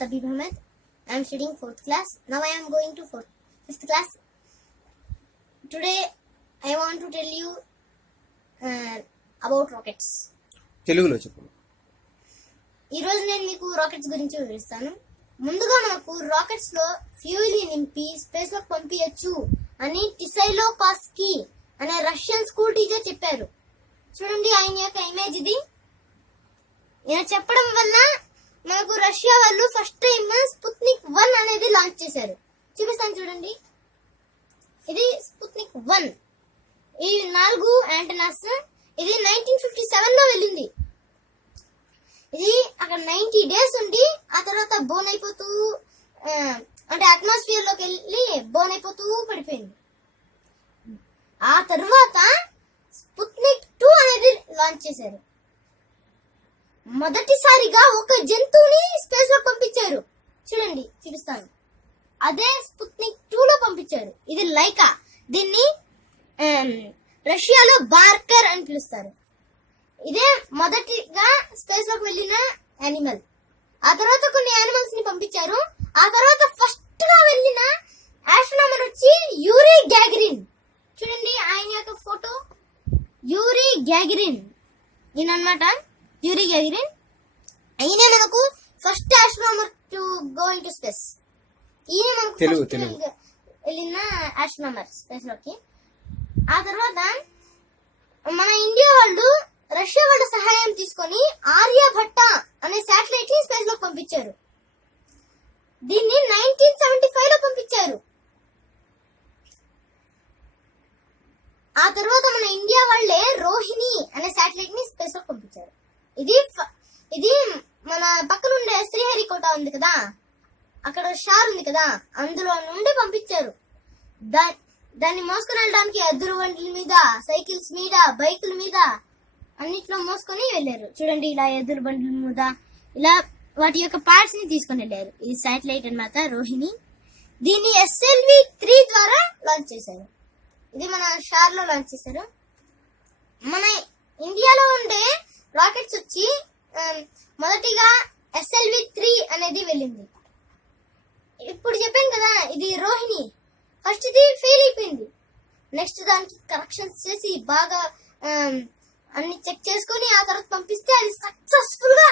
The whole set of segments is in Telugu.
Tabib Ahmed. I am studying 4th class. Now I am going to 5th class. Today I want to tell you about rockets. తెలుగులో చెప్పు. ఈ రోజు నేను మీకు రాకెట్స్ గురించి వివరిస్తాను. ముందుగా మనకు రాకెట్స్ లో ఫ్యూయల్ నింపి స్పేస్ లోకి పంపించచ్చు అని టిసైలోకాస్కీ అనే రష్యన్ స్కూల్ టీచర్ చెప్పారు. చూడండి ఆయన యొక్క ఇమేజ్ ఇది. ఈయన చెప్పడం వల్ల మనకు రష్యా వాళ్ళు ఫస్ట్ టైం స్పుత్నిక్ 1 అనేది లాంచ్ చేశారు. చూపిస్తాను చూడండి. ఇది స్పుత్నిక్ 1. ఈ 4 యాంటెనాస్. ఇది 1957 లో వెళ్ళింది. ఇది అక్కడ 90 days ఉండి ఆ తర్వాత బోన్ అయిపోతూ అంటే అట్మాస్ఫియర్ లోకి వెళ్ళి బోన్ అయిపోతూ పడిపోయింది. ఆ తర్వాత స్పుత్నిక్ 2 అనేది లాంచ్ చేశారు. మొదటిసారిగా ఒక జంతువుని స్పేస్ లో పంపించారు. చూడండి చూపిస్తాను. అదే స్పుత్నిక్ 2 లో పంపించారు. ఇది లైకా. దీన్ని రష్యాలో బార్కర్ అని పిలుస్తారు. ఇదే మొదటిగా స్పేస్ లోకి వెళ్ళిన యానిమల్. ఆ తర్వాత కొన్ని యానిమల్స్ ని పంపించారు. ఆ తర్వాత ఫస్ట్ గా వెళ్ళిన ఆస్ట్రోనామర్ వచ్చి యూరీ గ్యాగరిన్. చూడండి ఆయన యొక్క ఫోటో. యూరీ గ్యాగరిన్ ఈయన అన్నమాట. యూరీ గ్యాగరిన్ ఈయన మనకు first astronomer to go in to space. ఈయన మనకు వెళ్ళిన ఆస్ట్రోనామర్ స్పేస్ లోకి. ఆ తర్వాత మన ఇండియా వాళ్ళు రష్యా వాళ్ళ సహాయం తీసుకొని ఆర్యభట్ట అనే శాటిలైట్ ని స్పేస్ లోకి పంపించారు. దీన్ని 1975 లో పంపించారు. ఆ తర్వాత మన ఇండియా వాళ్ళే రోహిణి అనే శాటిలైట్ ని స్పేస్ లోకి పంపించారు. ఇది మన పక్కన ఉండే శ్రీహరికోట ఉంది కదా, అక్కడ షార్ ఉంది కదా, అందులో నుండి పంపించారు. దాన్ని మోసుకొని వెళ్ళడానికి ఎద్దుల బండ్ల మీద, సైకిల్స్ మీద, బైకుల మీద అన్నిట్లో మోసుకొని వెళ్ళారు. చూడండి ఇలా ఎద్దుల బండ్ల మీద ఇలా వాటి యొక్క పార్ట్స్ ని తీసుకొని వెళ్ళారు. ఇది శాటిలైట్ అన్నమాట రోహిణి. దీన్ని SLV-3 ద్వారా లాంచ్ చేశారు. ఇది మన షార్ లో లాంచ్ చేశారు. మన ఇండియాలో ఉండే రాకెట్స్ వచ్చి మొదటిగా SLV-3 అనేది వెళ్ళింది. ఇప్పుడు చెప్పాను కదా ఇది రోహిణి. ఫస్ట్ ఇది ఫెయిల్ అయిపోయింది. నెక్స్ట్ దానికి కరెక్షన్స్ చేసి బాగా అన్ని చెక్ చేసుకుని ఆ తర్వాత పంపిస్తే అది సక్సెస్ఫుల్ గా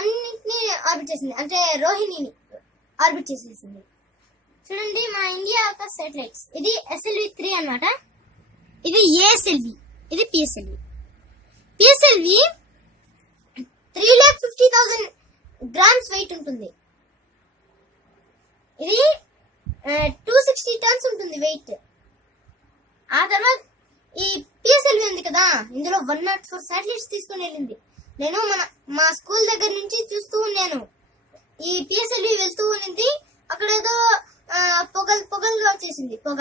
అన్నిటిని ఆర్బిట్ చేసింది. అంటే రోహిణిని ఆర్బిట్ చేసేసింది. చూడండి మన ఇండియా యొక్క సాటిలైట్స్. ఇది SLV-3 అన్నమాట. ఇది ASLV. ఇది PSLV. PSLV 3,50,000 grams వెయిట్ ఉంటుంది. ఇది 260 tons ఉంటుంది వెయిట్. ఆ తర్వాత ఈ PSLV ఉంది కదా, ఇందులో 104 శాటిలైట్స్ తీసుకుని వెళ్ళింది. నేను మా స్కూల్ దగ్గర నుంచి చూస్తూ ఉన్నాను. ఈ PSLV వెళ్తూ ఉన్నది. అక్కడ ఏదో పొగలుగా వచ్చేసింది. పొగ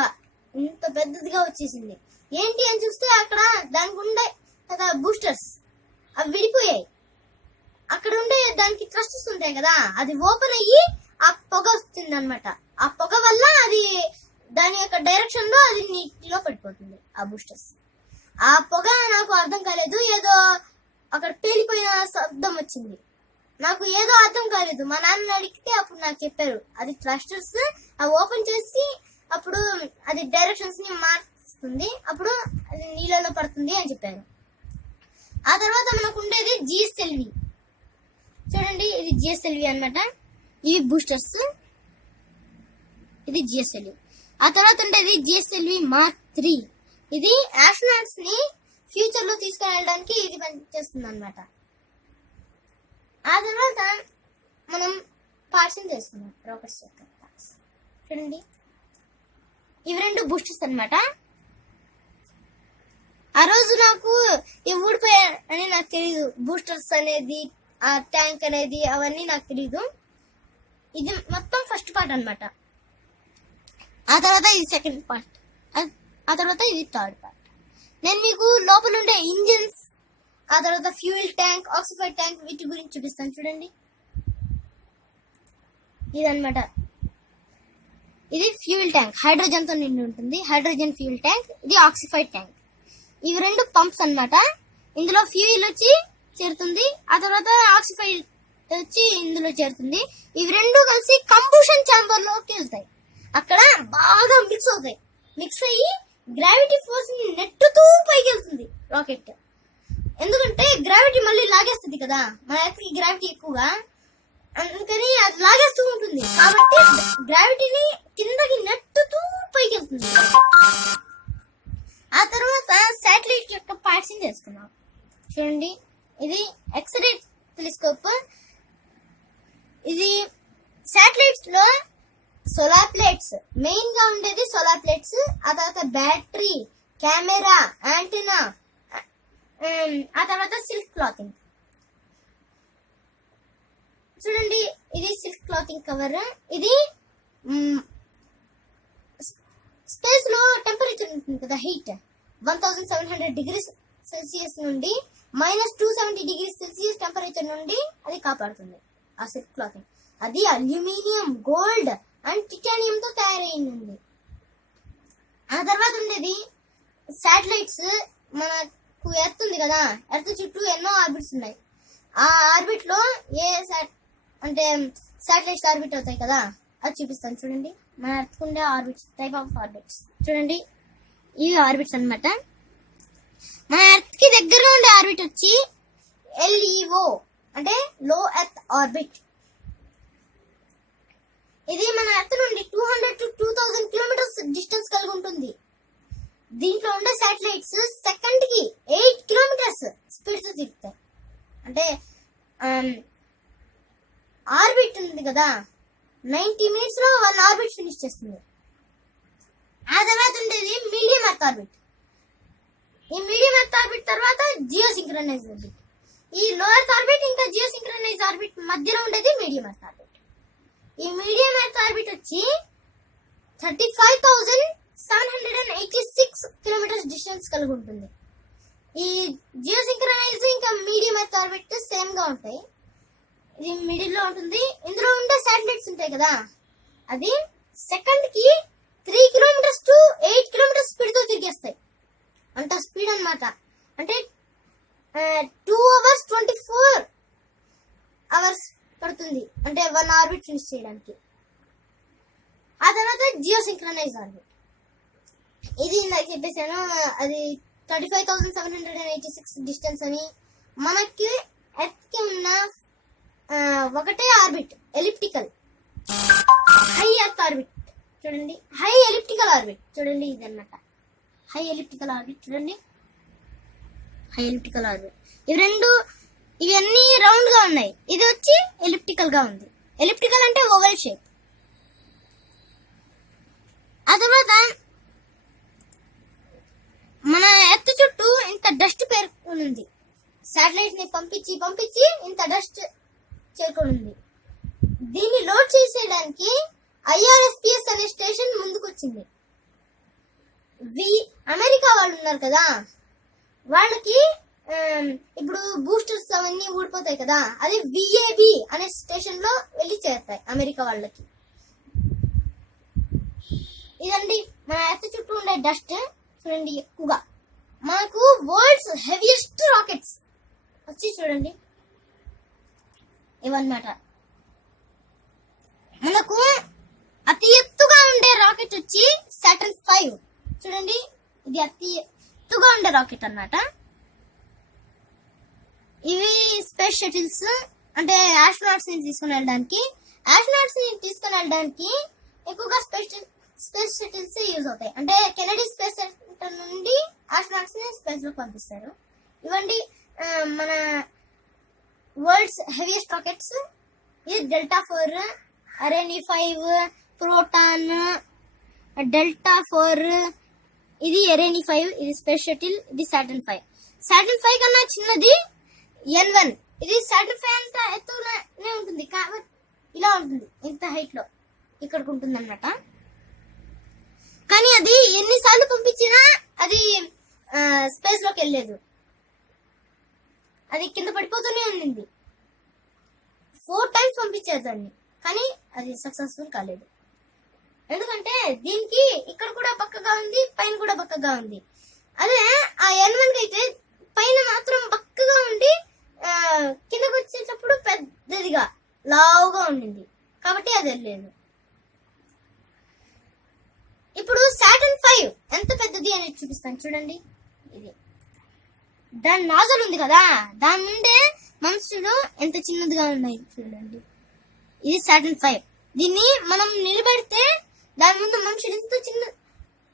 ఇంత పెద్దదిగా వచ్చేసింది. ఏంటి అని చూస్తే అక్కడ దానికి ఉండే కదా బూస్టర్స్ అవి విడిపోయాయి. అక్కడ ఉండే దానికి థ్రస్టర్స్ ఉంటాయి కదా, అది ఓపెన్ అయ్యి ఆ పొగ వస్తుంది అనమాట. ఆ పొగ వల్ల అది దాని యొక్క డైరెక్షన్ లో అది నీటిలో పడిపోతుంది ఆ బూస్టర్స్. ఆ పొగ నాకు అర్థం కాలేదు. ఏదో అక్కడ పేలిపోయిన శబ్దం వచ్చింది. నాకు ఏదో అర్థం కాలేదు. మా నాన్న అడిగితే అప్పుడు నాకు చెప్పారు అది థ్రస్టర్స్. అవి ఓపెన్ చేసి అప్పుడు అది డైరెక్షన్స్ ని మారుస్తుంది, అప్పుడు అది నీళ్ళలో పడుతుంది అని చెప్పారు. ఆ తర్వాత మనకు ఉండేది GSLV. చూడండి ఇది GSLV అన్నమాట. ఇవి బూస్టర్స్. ఇది GSLV. ఆ తర్వాత ఉండేది GSLV Mark 3. ఇది ఆస్ట్రోనాట్స్ ని ఫ్యూచర్ లో తీసుకుని వెళ్ళడానికి ఇది పనిచేస్తుంది అనమాట. ఆ తర్వాత మనం పార్ట్స్ చేసుకున్నాం రాకెట్స్ యొక్క పార్ట్స్. చూడండి ఇవి 2 బూస్టర్స్ అన్నమాట. ఆ రోజు నాకు ఇవి ఊడిపోయాయని నాకు తెలియదు. బూస్టర్స్ అనేది, ఆ ట్యాంక్ అనేది అవన్నీ నాకు తెలియదు. ఇది మొత్తం ఫస్ట్ పార్ట్ అన్నమాట. ఆ తర్వాత ఇది సెకండ్ పార్ట్. ఆ తర్వాత ఇది థర్డ్ పార్ట్. నేను మీకు లోపల ఉండే ఇంజిన్స్, ఆ తర్వాత ఫ్యూయల్ ట్యాంక్, ఆక్సిఫైడ్ ట్యాంక్ వీటి గురించి చూపిస్తాను. చూడండి ఇదన్నమాట. ఇది ఫ్యూయల్ ట్యాంక్, హైడ్రోజన్ తో నిండి ఉంటుంది. Hydrogen fuel tank. ఇది ఆక్సిఫైడ్ ట్యాంక్. ఇవి 2 పంప్స్ అన్నమాట. ఇందులో ఫ్యూయల్ వచ్చి చేరుతుంది. ఆ తర్వాత ఆక్సిఫైడ్ వచ్చి ఇందులో చేరుతుంది. ఇవి రెండు కలిసి కంబషన్ ఛాంబర్ లోకి వెళ్తాయి. అక్కడ బాగా మిక్స్ అవుతాయి. మిక్స్ అయ్యి గ్రావిటీ ఫోర్స్ ని నెట్టుతూ పైకి వెళ్తుంది రాకెట్. ఎందుకంటే గ్రావిటీ మళ్ళీ లాగేస్తుంది కదా, మన ఎర్త్కి గ్రావిటీ ఎక్కువగా, అందుకని అది లాగేస్తూ ఉంటుంది. కాబట్టి గ్రావిటీని కిందకి నెట్టుతూ పైకి వెళ్తుంది. ఆ తర్వాత శాటిలైట్ యొక్క పార్ట్స్ ని చేసుకున్నాం. చూడండి, ఇది ఎక్స్రే టెలిస్కోప్. ఇది శాటిలైట్స్ లో సోలార్ ప్లేట్స్ మెయిన్ గా ఉండేది. సోలార్ ప్లేట్స్, ఆ తర్వాత బ్యాటరీ, కెమెరా, యాంటెనా, ఆ తర్వాత సిల్క్ క్లాతింగ్. చూడండి, ఇది సిల్క్ క్లాతింగ్ కవర్. ఇది స్పేస్ లో టెంపరేచర్ ఉంటుంది కదా, హీట్ 1700 డిగ్రీస్ సెల్సియస్ నుండి -270 డిగ్రీస్ సెల్సియస్ టెంపరేచర్ నుండి అది కాపాడుతుంది ఆ సిల్క్ క్లాతింగ్. అది అల్యూమినియం, గోల్డ్ అండ్ టిటానియం తో తయారైంది. ఆ తర్వాత ఉండేది శాటిలైట్స్. మనకు ఎర్త్ ఉంది కదా, ఎర్త్ చుట్టూ ఎన్నో ఆర్బిట్స్ ఉన్నాయి. ఆ ఆర్బిట్ లో అంటే శాటిలైట్స్ ఆర్బిట్ అవుతాయి కదా, అది చూపిస్తాను. చూడండి, మన ఎర్త్ ఉండే ఆర్బిట్స్, టైప్ ఆఫ్ ఆర్బిట్స్. చూడండి, ఇవి ఆర్బిట్స్ అన్నమాట. మన ఎర్త్ కి దగ్గరగా ఉండే ఆర్బిట్ వచ్చి LEO అంటే లో ఎర్త్ ఆర్బిట్. ఇది మన ఎర్త్ నుండి 200 to 2000 కిలోమీటర్స్ డిస్టెన్స్ కలిగి ఉంటుంది. దీంట్లో ఉండే శాటిలైట్స్ సెకండ్ కి 8 కిలోమీటర్స్ స్పీడ్ తో తిరుగుతాయి. అంటే ఆర్బిట్ ఉంది కదా, 90 మినిట్స్ లో 1 ఆర్బిట్ ఫినిష్ చేస్తుంది. ఆ తర్వాత ఉండేది మీడియం ఎర్త్ ఆర్బిట్. ఈ మీడియం ఎర్త్ ఆర్బిట్ తర్వాత జియో సింక్రనైజ్ ఆర్బిట్. ఈ లో ఎర్త్ ఆర్బిట్ ఇంకా జియో సింక్రనైజ్ ఆర్బిట్ మధ్యలో ఉండేది మీడియం ఎర్త్ ఆర్బిట్. ఈ మీడియం ఎర్త్ ఆర్బిట్ వచ్చి 35,786 కిలోమీటర్స్ డిస్టెన్స్ కలిగి ఉంటుంది. ఈ జియో సింక్రనైజ్ ఇంకా మీడియం ఎర్త్ ఆర్బిట్ సేమ్ గా ఉంటాయి. ఇది మిడిల్ లో ఉంటుంది. ఇందులో ఉండే శాటిలైట్స్ ఉంటాయి కదా, అది సెకండ్ కి 3 కిలోమీటర్స్ టు 8 కిలోమీటర్స్ స్పీడ్ తో తిరిగేస్తాయి. అంత స్పీడ్ అన్నమాట. అంటే 2 hours 24 hours పడుతుంది, అంటే 1 ఆర్బిట్ ఫినిష్ చేయడానికి. ఆ తర్వాత జియో సింక్రనైజ్ ఆర్బిట్. ఇది ఇందాక చెప్పేసాను, అది 35,786 డిస్టెన్స్ అని. మనకి ఎర్త్ కి ఉన్న ఒకటే orbit elliptical high earth orbit. చూడండి, హై ఎలిప్టికల్ ఆర్బిట్. చూడండి, ఇది అన్నమాట హై ఎలిప్టికల్ ఆర్బిట్. చూడండి, హై ఎలిప్టికల్ ఆర్బిట్. ఇవన్నీ రౌండ్ గా ఉన్నాయి, ఇది వచ్చి ఎలిప్టికల్ గా ఉంది. ఎలిప్టికల్ అంటే ఓవల్ షేప్. ఆ తర్వాత మన ఎర్త్ చుట్టూ ఇంత డస్ట్ పేర్కొనుంది. శాటిలైట్ ని పంపించి ఇంత డస్ట్ చేరుకోనుంది. దీన్ని లోడ్ చేసేయడానికి IRSPS అనే స్టేషన్ ముందుకు వచ్చింది. అమెరికా వాళ్ళు ఉన్నారు కదా, వాళ్ళకి ఇప్పుడు బూస్టర్స్ అవన్నీ ఊడిపోతాయి కదా, అది VAB అనే స్టేషన్ లో వెళ్ళి చేరుతాయి అమెరికా వాళ్ళకి. ఇదండి మన ఎర్త్ చుట్టూ ఉండే డస్ట్. చూడండి, ఎక్కువగా మనకు వరల్డ్స్ హెవియెస్ట్ రాకెట్స్ వచ్చి చూడండి ఇవన్నమాట. మనకు అతి ఎత్తుగా ఉండే రాకెట్ వచ్చి Saturn 5. చూడండి, ఇది అతి ఎత్తుగా ఉండే రాకెట్ అన్నమాట. ఇవి స్పేస్ షటిల్స్, అంటే ఆస్ట్రోనాట్స్ ని తీసుకుని వెళ్ళడానికి ఎక్కువగా స్పేస్ షటిల్స్ యూజ్ అవుతాయి. అంటే కెనడీ స్పేస్ సెంటర్ నుండి ఆస్ట్రోనాట్స్ ని స్పేస్ లో పంపిస్తారు. ఇవండి మన వరల్డ్స్ హెవియెస్ట్ రాకెట్స్. ఇది డెల్టా 4, అరేని 5, ప్రోటాన్, డెల్టా 4, ఇది ఎరేని 5, ఇది స్పేస్ షటిల్, ఇది Saturn 5. Saturn 5 కన్నా చిన్నది N1. ఇది Saturn 5 అంతా ఎత్తునే ఉంటుంది, కాబట్టి ఇలా ఉంటుంది, ఇంత హైట్ లో ఇక్కడికి ఉంటుంది అన్నమాట. కానీ అది ఎన్నిసార్లు పంపించినా అది స్పేస్ లోకి వెళ్ళలేదు, అది కింద పడిపోతూనే ఉంది. 4 times పంపించారు దాన్ని, కానీ అది సక్సెస్ఫుల్ కాలేదు. ఎందుకంటే దీనికి ఇక్కడ కూడా బక్కగా ఉంది, పైన కూడా బక్కగా ఉంది. అదే ఆ N1 కి అయితే పైన మాత్రం బక్కగా ఉండి కిందకు వచ్చేటప్పుడు పెద్దదిగా లావుగా ఉండింది, కాబట్టి అది వెళ్ళలేదు. ఇప్పుడు సాటర్న్ 5 ఎంత పెద్దది అనేది చూపిస్తాను చూడండి. ఇది దాని నాజల్ ఉంది కదా, దాని నుండే మనుషులు ఎంత చిన్నదిగా ఉన్నాయి చూడండి. ఇది సాటర్న్ 5. దీన్ని మనం నిలబెడితే దాని ముందు మనుషులు ఎంత చిన్న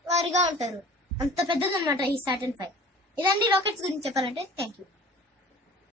వారిగా ఉంటారు, అంత పెద్దది అనమాట ఈ సాటర్న్ 5. ఇదండి రాకెట్స్ గురించి చెప్పాలంటే. Thank you.